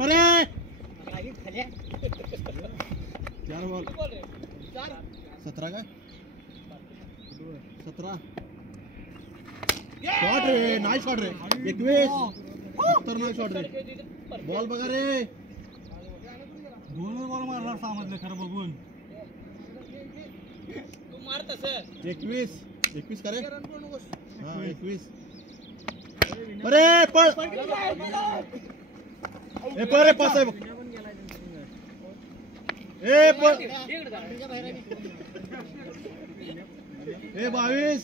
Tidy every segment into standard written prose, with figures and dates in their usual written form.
अरे 4 बॉल 17 काय 17 शॉट रे nice shot रे 21 खतरनाक शॉट रे बॉल बघा रे 2 बॉल मारणार समजलं खरं बघून तू मार तसं 21 करे हां 21 अरे पळ ए पळ रे पास आहे बघ ए पळ ए 22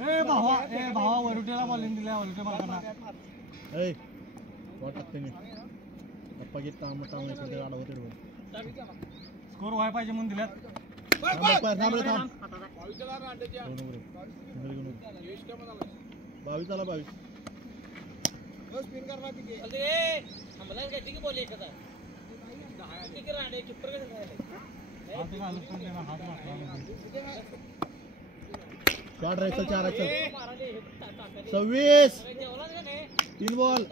ए भावा वरुटेला बॉलिंग दिल्या वरुटे मारताना ए बॉल टाकते मी पप्पा गे टाम इकडे आला होते स्कोर व्हाय पाहिजे म्हणून दिल्यात थांब रे थांब 22 आला 22 स्पिन करना पिके चल रे थांबला काय ठीक बोल एखादा ठीक रांडे चुप्पर कसं झालं हात घालून त्यांना हात घातला शॉट रे चल 4 चल 26 3 बॉल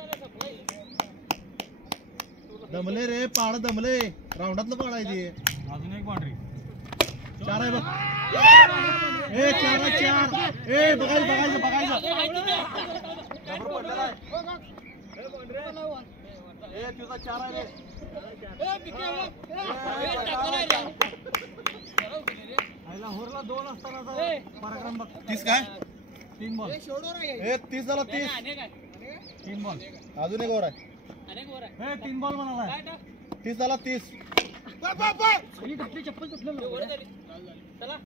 दमले रे पाड दमले राऊंडातलं पाडायची अजून एक बाउंड्री 4 आहे बघ ए 4 ए बघायचं ए तुझा 4 आहे रे ए पिके आयला होरला 2 असताना पराक्रम बघ 30 काय 3 बॉल ए 30 झाला 30 3 बॉल अजून एक ओव्हर आहे अनेक वर आहे ए 3 बॉल म्हणाला 30 झाला 30 ही घातली चप्पल तुटलं